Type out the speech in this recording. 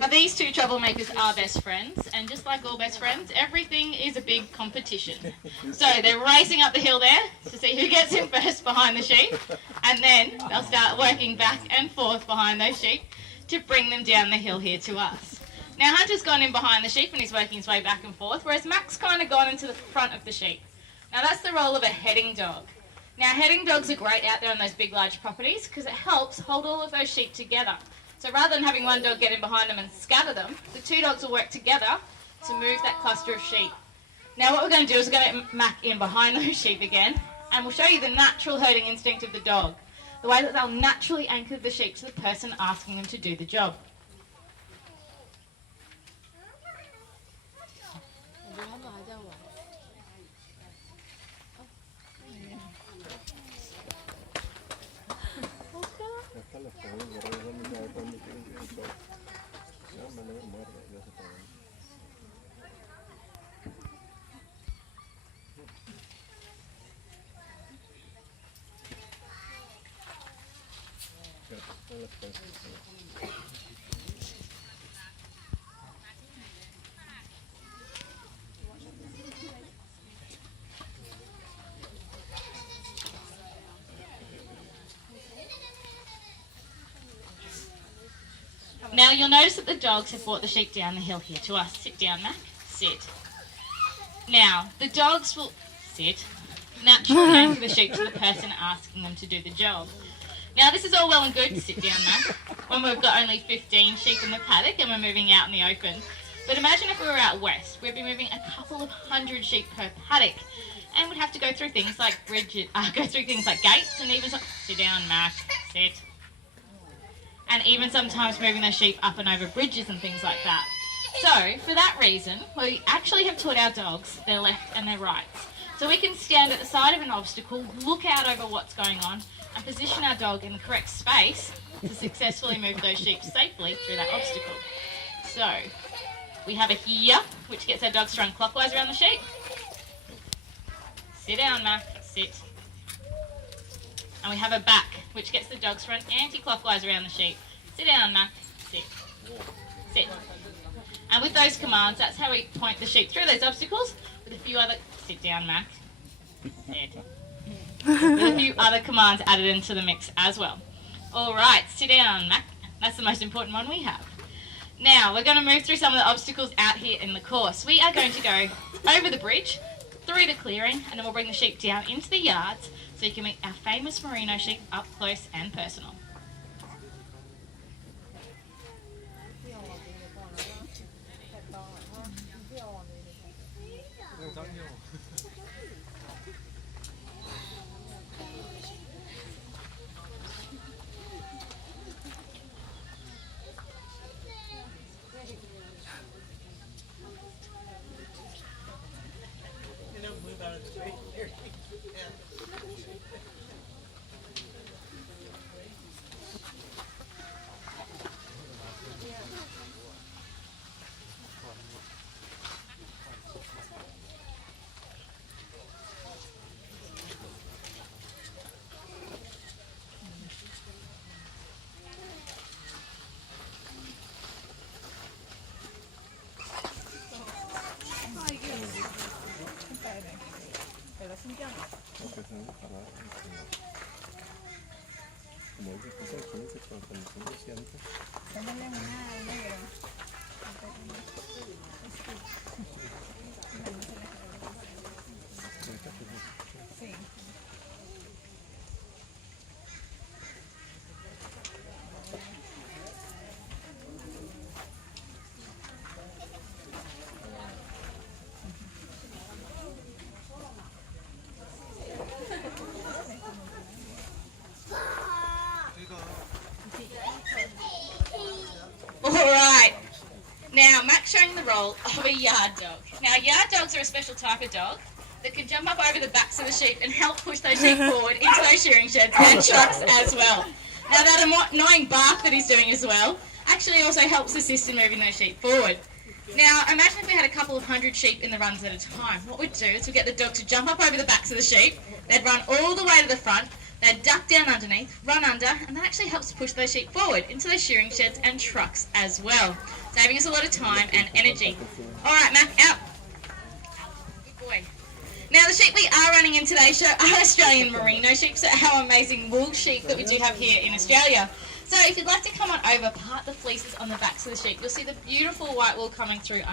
But these two troublemakers are best friends, and just like all best friends, everything is a big competition. So they're racing up the hill there to see who gets in first behind the sheep, and then they'll start working back and forth behind those sheep to bring them down the hill here to us. Now Hunter's gone in behind the sheep and he's working his way back and forth, whereas Mac's kind of gone into the front of the sheep. Now that's the role of a heading dog. Now heading dogs are great out there on those big large properties because it helps hold all of those sheep together. So rather than having one dog get in behind them and scatter them, the two dogs will work together to move that cluster of sheep. Now what we're going to do is we're going to get Mac in behind those sheep again, and we'll show you the natural herding instinct of the dog, the way that they'll naturally anchor the sheep to the person asking them to do the job. Now you'll notice that the dogs have brought the sheep down the hill here to us. Sit down, Mac. Sit. Now, the dogs will sit, naturally anchor the sheep to the person asking them to do the job. Now this is all well and good to sit down, Mac, when we've got only 15 sheep in the paddock and we're moving out in the open. But imagine if we were out west, we'd be moving a couple of hundred sheep per paddock, and we'd have to go through things like gates, and even sit down, Mac, sit. And even sometimes moving those sheep up and over bridges and things like that. So, for that reason, we actually have taught our dogs their left and their rights. So we can stand at the side of an obstacle, look out over what's going on, and position our dog in the correct space to successfully move those sheep safely through that obstacle. So, we have a here, which gets our dogs to run clockwise around the sheep. Sit down, Mac, sit. And we have a back, which gets the dogs to run anti-clockwise around the sheep. Sit down, Mac, sit. Sit. And with those commands, that's how we point the sheep through those obstacles with a few other... Sit down, Mac. Sit. With a few other commands added into the mix as well. All right, sit down, Mac. That's the most important one we have. Now, we're going to move through some of the obstacles out here in the course. We are going to go over the bridge, through the clearing, and then we'll bring the sheep down into the yards so you can meet our famous merino sheep up close and personal. Now, Mac's showing the role of a yard dog. Now, yard dogs are a special type of dog that can jump up over the backs of the sheep and help push those sheep forward into those shearing sheds and trucks as well. Now, that annoying bark that he's doing as well actually also helps assist in moving those sheep forward. Now, imagine if we had a couple of hundred sheep in the runs at a time. What we'd do is we'd get the dog to jump up over the backs of the sheep. They'd run all the way to the front. They duck down underneath, run under, and that actually helps push those sheep forward into their shearing sheds and trucks as well, saving us a lot of time and energy. All right, Mac, out. Good boy. Now, the sheep we are running in today's show are Australian merino sheep, so our amazing wool sheep that we do have here in Australia. So if you'd like to come on over, part the fleeces on the backs of the sheep, you'll see the beautiful white wool coming through under